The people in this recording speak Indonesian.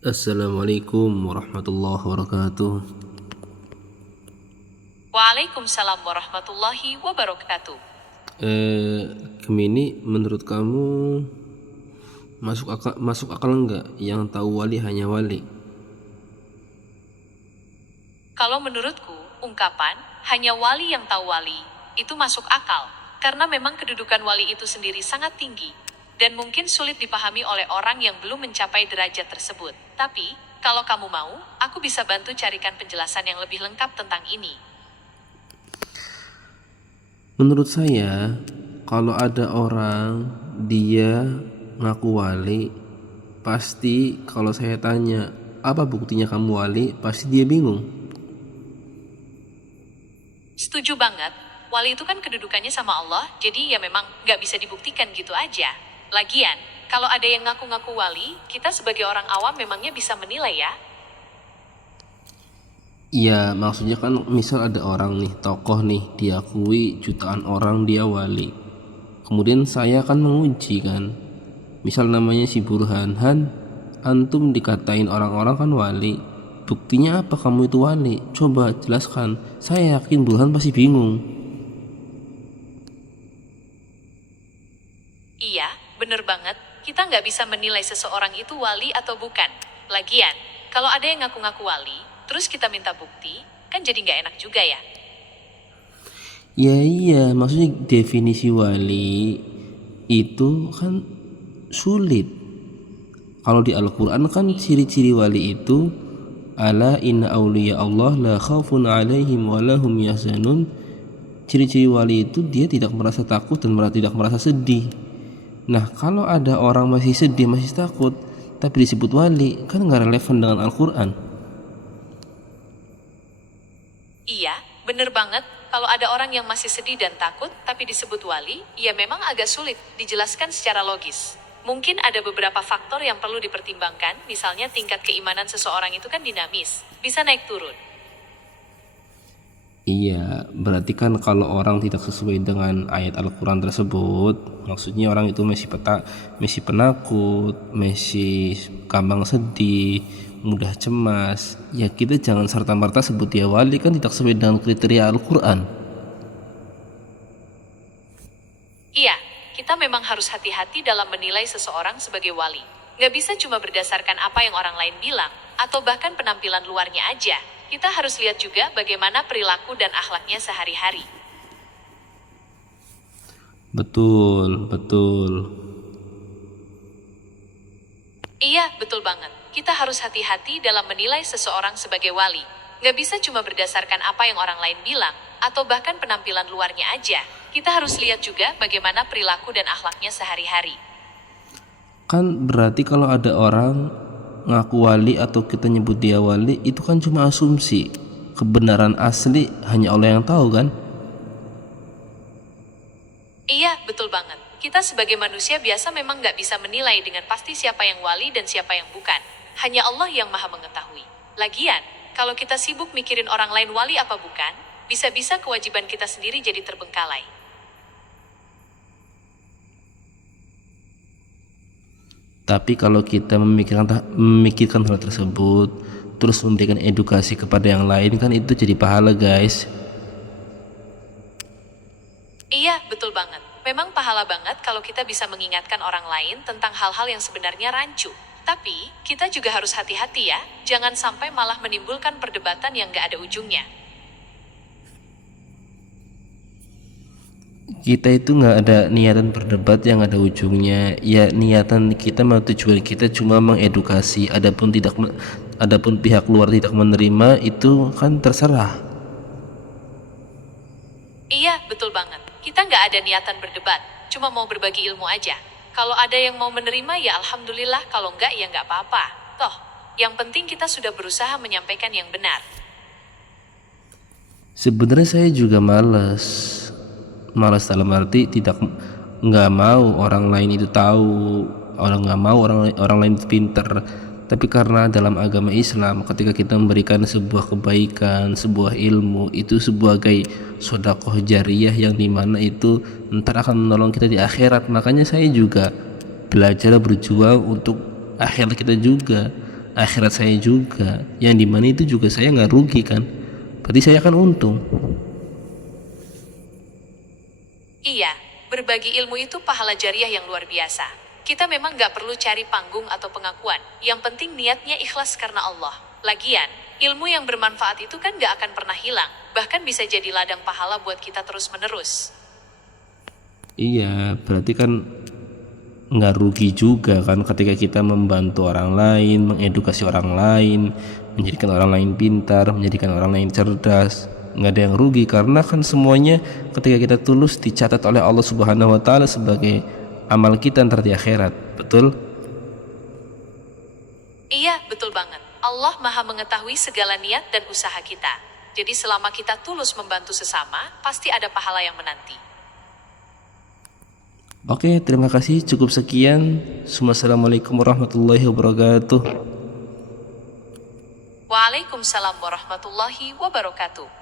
Assalamualaikum warahmatullahi wabarakatuh. Waalaikumsalam warahmatullahi wabarakatuh. Gemini, menurut kamu masuk akal enggak yang tahu wali hanya wali? Kalau menurutku, ungkapan hanya wali yang tahu wali itu masuk akal, karena memang kedudukan wali itu sendiri sangat tinggi dan mungkin sulit dipahami oleh orang yang belum mencapai derajat tersebut. Tapi, kalau kamu mau, aku bisa bantu carikan penjelasan yang lebih lengkap tentang ini. Menurut saya, kalau ada orang dia ngaku wali, pasti kalau saya tanya apa buktinya kamu wali, pasti dia bingung. Setuju banget, wali itu kan kedudukannya sama Allah, jadi ya memang nggak bisa dibuktikan gitu aja. Lagian, kalau ada yang ngaku-ngaku wali, kita sebagai orang awam memangnya bisa menilai ya? Iya, maksudnya kan misal ada orang nih, tokoh nih, diakui jutaan orang dia wali. Kemudian saya akan menguji kan. Misal namanya si Burhan, antum dikatain orang-orang kan wali. Buktinya apa kamu itu wali? Coba jelaskan. Saya yakin Burhan pasti bingung. Iya, bener banget, kita nggak bisa menilai seseorang itu wali atau bukan. Lagian, kalau ada yang ngaku-ngaku wali, terus kita minta bukti, kan jadi nggak enak juga ya? Ya iya, maksudnya definisi wali itu kan sulit. Kalau di Al-Quran kan ciri-ciri wali itu ala inna awliya Allah la khawfun alaihim wa lahum yahzanun. Ciri-ciri wali itu dia tidak merasa takut dan tidak merasa sedih. Nah, kalau ada orang masih sedih, masih takut, tapi disebut wali, kan nggak relevan dengan Al-Quran. Iya, bener banget, kalau ada orang yang masih sedih dan takut, tapi disebut wali, ya memang agak sulit dijelaskan secara logis. Mungkin ada beberapa faktor yang perlu dipertimbangkan, misalnya tingkat keimanan seseorang itu kan dinamis, bisa naik turun. Iya, berarti kan kalau orang tidak sesuai dengan ayat Al-Quran tersebut, maksudnya orang itu masih penakut, masih gampang sedih, mudah cemas, ya kita jangan serta-merta sebut dia wali, kan tidak sesuai dengan kriteria Al-Quran. Iya, kita memang harus hati-hati dalam menilai seseorang sebagai wali. Nggak bisa cuma berdasarkan apa yang orang lain bilang, atau bahkan penampilan luarnya aja. Kita harus lihat juga bagaimana perilaku dan akhlaknya sehari-hari. Betul, betul. Iya, betul banget. Kita harus hati-hati dalam menilai seseorang sebagai wali. Nggak bisa cuma berdasarkan apa yang orang lain bilang, atau bahkan penampilan luarnya aja. Kita harus lihat juga bagaimana perilaku dan akhlaknya sehari-hari. Kan berarti kalau ada orang ngaku wali atau kita nyebut dia wali, itu kan cuma asumsi. Kebenaran asli hanya Allah yang tahu kan. Iya, betul banget. Kita sebagai manusia biasa memang nggak bisa menilai dengan pasti siapa yang wali dan siapa yang bukan. Hanya Allah yang maha mengetahui. Lagian, kalau kita sibuk mikirin orang lain wali apa bukan, bisa-bisa kewajiban kita sendiri jadi terbengkalai. Tapi kalau kita memikirkan hal tersebut, terus memberikan edukasi kepada yang lain, kan itu jadi pahala guys. Iya, betul banget. Memang pahala banget kalau kita bisa mengingatkan orang lain tentang hal-hal yang sebenarnya rancu. Tapi, kita juga harus hati-hati ya, jangan sampai malah menimbulkan perdebatan yang nggak ada ujungnya. Kita itu nggak ada niatan berdebat yang ada ujungnya. Ya niatan kita, tujuan kita cuma mengedukasi. Adapun pihak luar tidak menerima, itu kan terserah. Iya, betul banget. Kita nggak ada niatan berdebat, cuma mau berbagi ilmu aja. Kalau ada yang mau menerima ya alhamdulillah, kalau nggak ya nggak apa-apa. Toh, yang penting kita sudah berusaha menyampaikan yang benar. Sebenarnya saya juga malas dalam arti nggak mau orang lain itu tahu, nggak mau orang lain itu pinter. Tapi karena dalam agama Islam, ketika kita memberikan sebuah kebaikan, sebuah ilmu, itu sebagai sedekah jariyah yang dimana itu ntar akan menolong kita di akhirat. Makanya saya juga belajar berjuang untuk akhirat kita juga. akhirat saya juga, yang dimana itu juga saya nggak rugi kan, berarti saya akan untung. Iya, berbagi ilmu itu pahala jariah yang luar biasa. Kita memang nggak perlu cari panggung atau pengakuan. Yang penting niatnya ikhlas karena Allah. Lagian, ilmu yang bermanfaat itu kan nggak akan pernah hilang. Bahkan bisa jadi ladang pahala buat kita terus-menerus. Iya, berarti kan nggak rugi juga kan ketika kita membantu orang lain, mengedukasi orang lain, menjadikan orang lain pintar, menjadikan orang lain cerdas. Nggak ada yang rugi karena kan semuanya ketika kita tulus dicatat oleh Allah Subhanahu wa taala sebagai amal kita ntar di akhirat. Betul? Iya, betul banget. Allah Maha mengetahui segala niat dan usaha kita. Jadi selama kita tulus membantu sesama, pasti ada pahala yang menanti. Oke, terima kasih. Cukup sekian. Assalamualaikum warahmatullahi wabarakatuh. Waalaikumsalam warahmatullahi wabarakatuh.